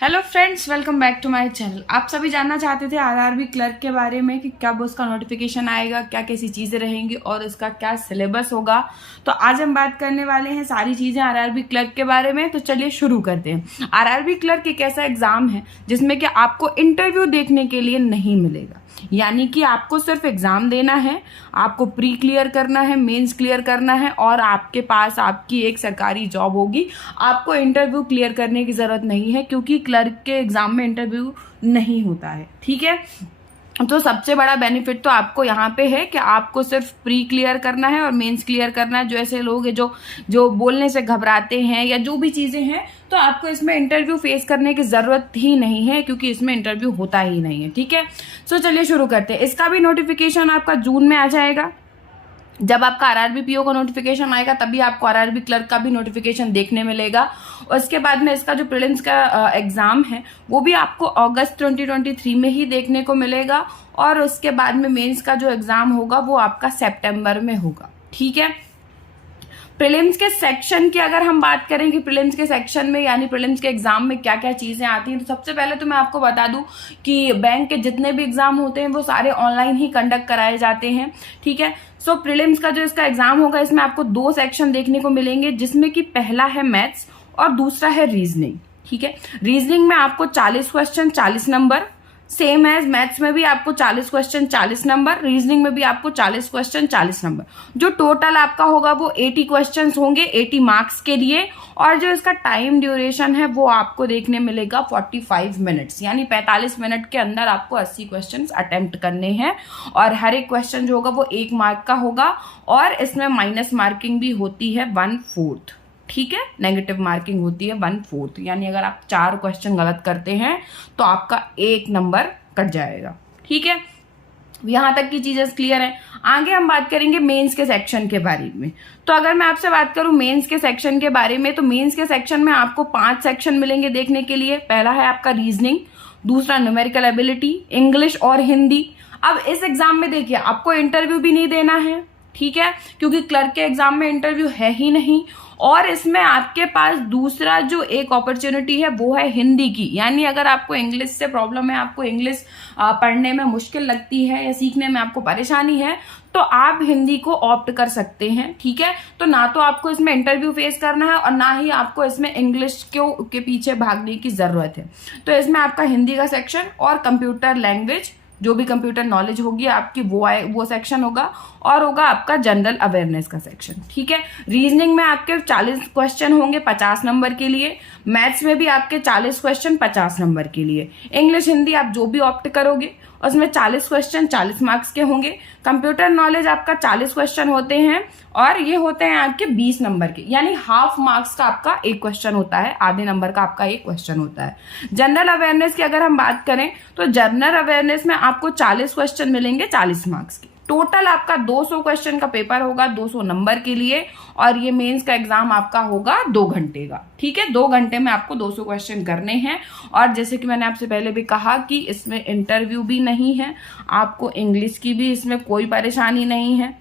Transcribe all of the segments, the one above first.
Hello friends, welcome back to my channel. आप सभी जानना चाहते थे आरआरबी क्लर्क के बारे में कि कब उसका नोटिफिकेशन आएगा, क्या कैसी चीज़ें रहेंगी और उसका क्या सिलेबस होगा। तो आज हम बात करने वाले हैं सारी चीज़ें आरआरबी क्लर्क के बारे में। तो चलिए शुरू करते हैं। आरआरबी क्लर्क एक ऐसा एग्जाम है जिसमें कि आपको इंटरव्यू देखने के लिए नहीं मिलेगा, यानी कि आपको सिर्फ एग्जाम देना है, आपको प्री क्लियर करना है, मेंस क्लियर करना है और आपके पास आपकी एक सरकारी जॉब होगी। आपको इंटरव्यू क्लियर करने की जरूरत नहीं है क्योंकि क्लर्क के एग्जाम में इंटरव्यू नहीं होता है। ठीक है, तो सबसे बड़ा बेनिफिट तो आपको यहाँ पे है कि आपको सिर्फ प्री क्लियर करना है और मेंस क्लियर करना है। जो ऐसे लोग हैं जो बोलने से घबराते हैं या जो भी चीजें हैं, तो आपको इसमें इंटरव्यू फेस करने की जरूरत ही नहीं है क्योंकि इसमें इंटरव्यू होता ही नहीं है। ठीक है, तो चलिए शुरू करते हैं। इसका भी नोटिफिकेशन आपका जून में आ जाएगा। जब आपका आरआरबी पीओ का नोटिफिकेशन आएगा तभी आपको आरआरबी क्लर्क का भी नोटिफिकेशन देखने मिलेगा। और इसके बाद में इसका जो प्रीलिम्स का एग्जाम है वो भी आपको अगस्त 2023 में ही देखने को मिलेगा और उसके बाद में मेंस का जो एग्जाम होगा वो आपका सितंबर में होगा। ठीक है, प्रीलिम्स के सेक्शन की अगर हम बात करें कि प्रीलिम्स के सेक्शन में यानी प्रीलिम्स के एग्जाम में क्या क्या चीजें आती हैं, तो सबसे पहले तो मैं आपको बता दूं कि बैंक के जितने भी एग्जाम होते हैं वो सारे ऑनलाइन ही कंडक्ट कराए जाते हैं। ठीक है, सो प्रीलिम्स का जो इसका एग्जाम होगा इसमें आपको 2 सेक्शन देखने को मिलेंगे, जिसमें कि पहला है मैथ्स और दूसरा है रीजनिंग। ठीक है, रीजनिंग में आपको 40 question 40 number, same as maths में भी आपको 40 क्वेश्चन 40 नंबर, रीजनिंग में भी आपको 40 क्वेश्चन 40 नंबर। जो टोटल आपका होगा वो 80 क्वेश्चंस होंगे 80 मार्क्स के लिए। और जो इसका टाइम ड्यूरेशन है वो आपको देखने मिलेगा 45 मिनट्स, यानी 45 मिनट के अंदर आपको 80 क्वेश्चन अटेम्प्ट करने हैं। और हर एक क्वेश्चन जो होगा वो 1 मार्क का होगा और इसमें माइनस मार्किंग भी होती है 1/4। ठीक है, नेगेटिव मार्किंग होती है 1/4, यानी अगर आप 4 क्वेश्चन गलत करते हैं तो आपका 1 नंबर कट जाएगा। ठीक है, यहां तक की चीजें क्लियर है। आगे हम बात करेंगे मेंस के सेक्शन के बारे में। तो अगर मैं आपसे बात करूं मेंस के सेक्शन के बारे में, तो मेंस के सेक्शन में आपको 5 सेक्शन मिलेंगे देखने के लिए। पहला है आपका रीजनिंग, दूसरा न्यूमेरिकल एबिलिटी, इंग्लिश और हिंदी। अब इस एग्जाम में देखिए आपको इंटरव्यू भी नहीं देना है, ठीक है, क्योंकि क्लर्क के एग्जाम में इंटरव्यू है ही नहीं। और इसमें आपके पास दूसरा जो एक अपॉर्चुनिटी है वो है हिंदी की, यानी अगर आपको इंग्लिश से प्रॉब्लम है, आपको इंग्लिश पढ़ने में मुश्किल लगती है या सीखने में आपको परेशानी है, तो आप हिंदी को ऑप्ट कर सकते हैं। ठीक है, तो ना तो आपको इसमें इंटरव्यू फेस करना है और ना ही आपको इसमें इंग्लिश के पीछे भागने की जरूरत है। तो इसमें आपका हिंदी का सेक्शन और कंप्यूटर लैंग्वेज, जो भी कंप्यूटर नॉलेज होगी आपकी वो सेक्शन होगा और होगा आपका जनरल अवेयरनेस का सेक्शन। ठीक है, रीजनिंग में आपके 40 क्वेश्चन होंगे 50 नंबर के लिए, मैथ्स में भी आपके 40 क्वेश्चन 50 नंबर के लिए, इंग्लिश हिंदी आप जो भी ऑप्ट करोगे उसमें 40 क्वेश्चन 40 मार्क्स के होंगे। कंप्यूटर नॉलेज आपका 40 क्वेश्चन होते हैं और ये होते हैं आपके 20 नंबर के, यानी हाफ मार्क्स का आपका एक क्वेश्चन होता है, आधे नंबर का आपका एक क्वेश्चन होता है। जनरल अवेयरनेस की अगर हम बात करें तो जनरल अवेयरनेस में आपको 40 क्वेश्चन मिलेंगे 40 मार्क्स के। टोटल आपका 200 क्वेश्चन का पेपर होगा 200 नंबर के लिए और ये मेंस का एग्जाम आपका होगा 2 घंटे का। ठीक है, 2 घंटे में आपको 200 क्वेश्चन करने हैं। और जैसे कि मैंने आपसे पहले भी कहा कि इसमें इंटरव्यू भी नहीं है, आपको इंग्लिश की भी इसमें कोई परेशानी नहीं है।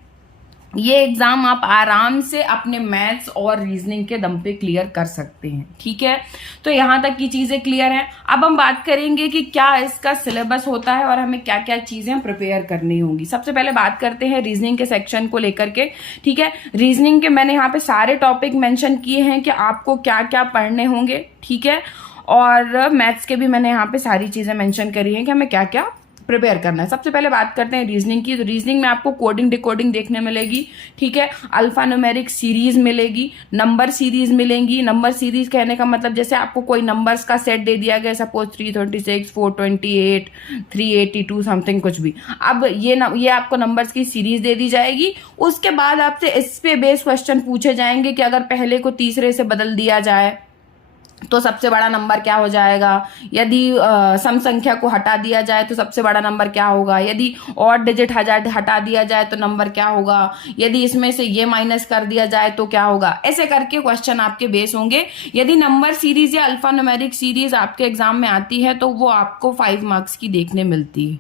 ये एग्जाम आप आराम से अपने मैथ्स और रीजनिंग के दम पे क्लियर कर सकते हैं। ठीक है, तो यहां तक की चीजें क्लियर हैं। अब हम बात करेंगे कि क्या इसका सिलेबस होता है और हमें क्या क्या चीजें प्रिपेयर करनी होंगी। सबसे पहले बात करते हैं रीजनिंग के सेक्शन को लेकर के। ठीक है, रीजनिंग के मैंने यहाँ पे सारे टॉपिक मेंशन किए हैं कि आपको क्या क्या पढ़ने होंगे। ठीक है, और मैथ्स के भी मैंने यहाँ पे सारी चीजें मेंशन करी हैं कि हमें क्या क्या प्रिपेयर करना है। सबसे पहले बात करते हैं रीजनिंग की। तो रीजनिंग में आपको कोडिंग डिकोडिंग देखने मिलेगी। ठीक है, अल्फा न्यूमेरिक सीरीज मिलेगी, नंबर सीरीज मिलेंगी। नंबर सीरीज कहने का मतलब जैसे आपको कोई नंबर्स का सेट दे दिया गया, सपोज 336 428 382 समथिंग कुछ भी। अब ये आपको नंबर्स की सीरीज दे दी जाएगी। उसके बाद आपसे इस पे बेस क्वेश्चन पूछे जाएंगे कि अगर पहले को तीसरे से बदल दिया जाए तो सबसे बड़ा नंबर क्या हो जाएगा, यदि सम संख्या को हटा दिया जाए तो सबसे बड़ा नंबर क्या होगा, यदि ऑड डिजिट हटा दिया जाए तो नंबर क्या होगा, यदि इसमें से ये माइनस कर दिया जाए तो क्या होगा। ऐसे करके क्वेश्चन आपके बेस होंगे। यदि नंबर सीरीज या अल्फा न्यूमेरिक सीरीज आपके एग्जाम में आती है तो वो आपको 5 मार्क्स की देखने मिलती है।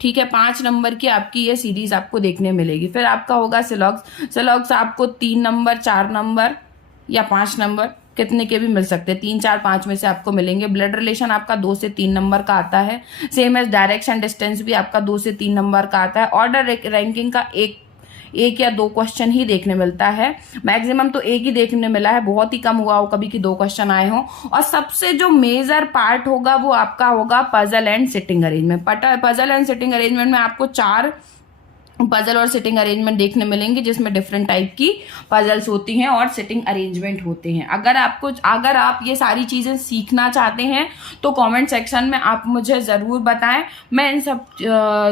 ठीक है, 5 नंबर की आपकी ये सीरीज आपको देखने मिलेगी। फिर आपका होगा सिलॉग्स। सिलॉग्स आपको 3 नंबर 4 नंबर या 5 नंबर कितने के भी मिल सकते हैं, 3, 4, 5 में से आपको मिलेंगे। ब्लड रिलेशन आपका 2 से 3 नंबर का आता है। सेम एज डायरेक्शन डिस्टेंस भी आपका 2 से 3 नंबर का आता है। ऑर्डर रैंकिंग का एक या 2 क्वेश्चन ही देखने मिलता है, मैक्सिमम तो एक ही देखने मिला है, बहुत ही कम हुआ हो कभी कि 2 क्वेश्चन आए हों। और सबसे जो मेजर पार्ट होगा वो आपका होगा puzzle and sitting arrangement. Puzzle and sitting arrangement में आपको 4 पजल और सिटिंग अरेंजमेंट देखने मिलेंगे, जिसमें डिफरेंट टाइप की पजल्स होती हैं और सिटिंग अरेंजमेंट होते हैं। अगर आप ये सारी चीजें सीखना चाहते हैं तो कमेंट सेक्शन में आप मुझे जरूर बताएं। मैं इन सब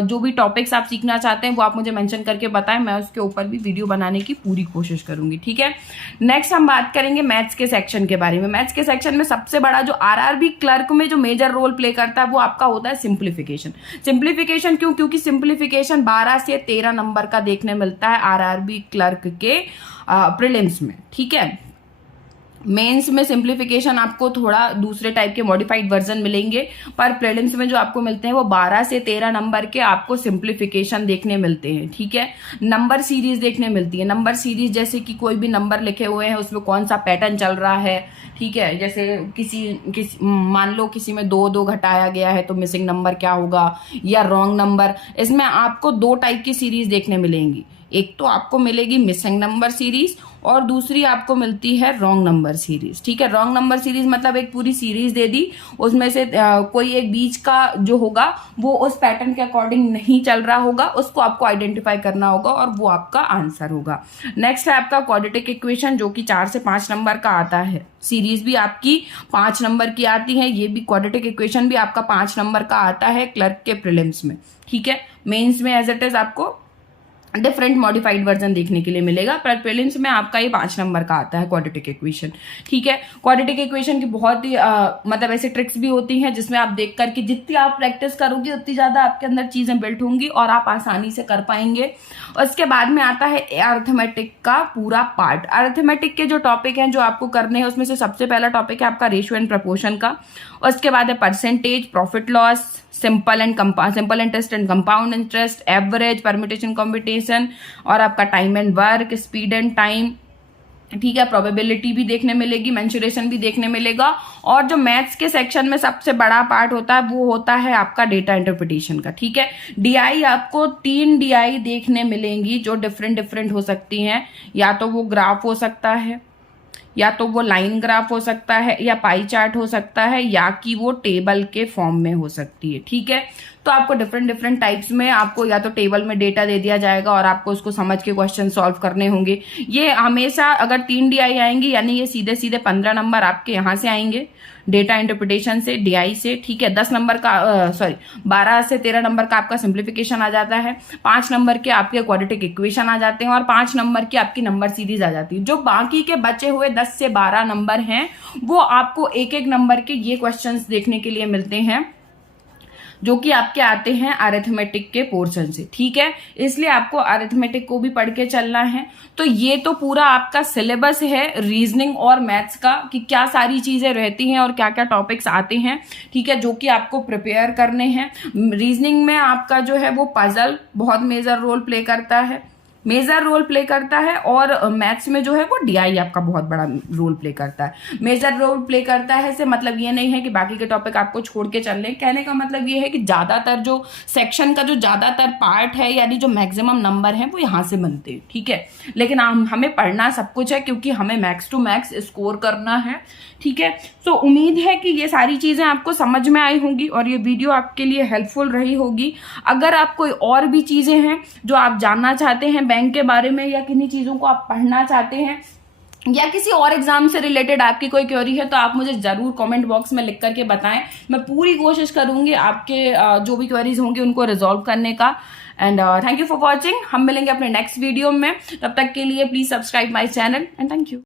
जो भी टॉपिक्स आप सीखना चाहते हैं वो आप मुझे मेंशन करके बताएं, मैं उसके ऊपर भी वीडियो बनाने की पूरी कोशिश करूंगी, ठीक है। नेक्स्ट हम बात करेंगे मैथ्स के सेक्शन के बारे में। मैथ्स के सेक्शन में सबसे बड़ा जो आरआरबी क्लर्क में जो मेजर रोल प्ले करता है वो आपका होता है सिंप्लीफिकेशन। सिंप्लीफिकेशन क्योंकि सिंप्लीफिकेशन 12 से 13 नंबर का देखने मिलता है आरआरबी क्लर्क के प्रीलिम्स में, ठीक है। मेंस में सिंप्लीफिकेशन आपको थोड़ा दूसरे टाइप के मॉडिफाइड वर्जन मिलेंगे, पर प्रीलिम्स में जो आपको मिलते हैं वो 12 से 13 नंबर के आपको सिंप्लीफिकेशन देखने मिलते हैं, ठीक है। नंबर सीरीज देखने मिलती है। नंबर सीरीज जैसे कि कोई भी नंबर लिखे हुए हैं उसमें कौन सा पैटर्न चल रहा है, ठीक है। जैसे किसी मान लो किसी में 2 घटाया गया है तो मिसिंग नंबर क्या होगा, या रॉन्ग नंबर। इसमें आपको 2 टाइप की सीरीज देखने मिलेंगी। एक तो आपको मिलेगी मिसिंग नंबर सीरीज और दूसरी आपको मिलती है रॉन्ग नंबर सीरीज, ठीक है। रॉन्ग नंबर सीरीज मतलब एक पूरी सीरीज दे दी, उसमें से कोई एक बीच का जो होगा वो उस पैटर्न के अकॉर्डिंग नहीं चल रहा होगा, उसको आपको आइडेंटिफाई करना होगा और वो आपका आंसर होगा। नेक्स्ट है आपका क्वाड्रेटिक इक्वेशन, जो कि 4 से 5 नंबर का आता है। सीरीज भी आपकी 5 नंबर की आती है, ये भी क्वाड्रेटिक इक्वेशन भी आपका 5 नंबर का आता है क्लर्क के प्रीलिम्स में, ठीक है। मेंस में एज इट इज आपको डिफरेंट मॉडिफाइड वर्जन देखने के लिए मिलेगा, पर प्रीलिम्स में आपका ये 5 नंबर का आता है क्वाड्रेटिक इक्वेशन, ठीक है। क्वाड्रेटिक इक्वेशन की बहुत ही मतलब ऐसे ट्रिक्स भी होती हैं जिसमें आप देख करके जितनी आप प्रैक्टिस करोगे उतनी ज्यादा आपके अंदर चीजें बिल्ट होंगी और आप आसानी से कर पाएंगे। उसके बाद में आता है अरिथमेटिक का पूरा पार्ट। अरिथमेटिक के जो टॉपिक हैं जो आपको करने हैं उसमें से सबसे पहला टॉपिक है आपका रेशियो एंड प्रपोर्शन का। उसके बाद है percentage, profit loss, simple interest and compound interest, average, permutation combination और आपका time and work, speed and time, ठीक है। प्रोबेबिलिटी भी देखने मिलेगी, मेंसुरेशन भी देखने मिलेगा। और जो मैथ्स के सेक्शन में सबसे बड़ा पार्ट होता है वो होता है आपका डेटा इंटरप्रिटेशन का, ठीक है। डीआई आपको 3 डीआई देखने मिलेंगी जो डिफरेंट हो सकती हैं, या तो वो ग्राफ हो सकता है, या तो वो लाइन ग्राफ हो सकता है, या पाई चार्ट हो सकता है, या कि वो टेबल के फॉर्म में हो सकती है, ठीक है। तो आपको डिफरेंट टाइप्स में आपको या तो टेबल में डेटा दे दिया जाएगा और आपको उसको समझ के क्वेश्चन सॉल्व करने होंगे। ये हमेशा अगर 3 डीआई आएंगी यानी ये सीधे 15 नंबर आपके यहाँ से आएंगे डेटा इंटरप्रिटेशन से, डीआई से, ठीक है। 12 से 13 नंबर का आपका सिंप्लीफिकेशन आ जाता है, 5 नंबर के आपके क्वाड्रेटिक इक्वेशन आ जाते हैं और 5 नंबर की आपकी नंबर सीरीज आ जाती है। जो बाकी के बचे हुए 10 से 12 नंबर हैं वो आपको एक नंबर के ये क्वेश्चंस देखने के लिए मिलते हैं जो कि आपके आते हैं अरिथमेटिक के पोर्शन से, ठीक है। इसलिए आपको अरिथमेटिक को भी पढ़ के चलना है। तो ये तो पूरा आपका सिलेबस है रीजनिंग और मैथ्स का कि क्या सारी चीजें रहती हैं और क्या क्या टॉपिक्स आते हैं, ठीक है, जो कि आपको प्रिपेयर करने हैं। रीजनिंग में आपका जो है वो पजल बहुत मेजर रोल प्ले करता है और मैथ्स में जो है वो डीआई आपका बहुत बड़ा रोल प्ले करता है। मेजर रोल प्ले करता है से मतलब ये नहीं है कि बाकी के टॉपिक आपको छोड़ के चल रहे। कहने का मतलब ये है कि ज्यादातर जो सेक्शन का जो ज्यादातर पार्ट है यानी जो मैक्सिमम नंबर है वो यहाँ से बनते हैं, ठीक है। लेकिन हमें पढ़ना सब कुछ है क्योंकि हमें मैक्स टू मैक्स स्कोर करना है, ठीक है। तो उम्मीद है कि ये सारी चीजें आपको समझ में आई होंगी और ये वीडियो आपके लिए हेल्पफुल रही होगी। अगर आप कोई और भी चीजें हैं जो आप जानना चाहते हैं बैंक के बारे में या किन्हीं चीजों को आप पढ़ना चाहते हैं या किसी और एग्जाम से रिलेटेड आपकी कोई क्वेरी है तो आप मुझे जरूर कमेंट बॉक्स में लिख करके बताएं। मैं पूरी कोशिश करूंगी आपके जो भी क्वेरीज होंगी उनको रिजॉल्व करने का। And thank you for watching. हम मिलेंगे अपने नेक्स्ट वीडियो में, तब तक के लिए please subscribe my channel and thank you.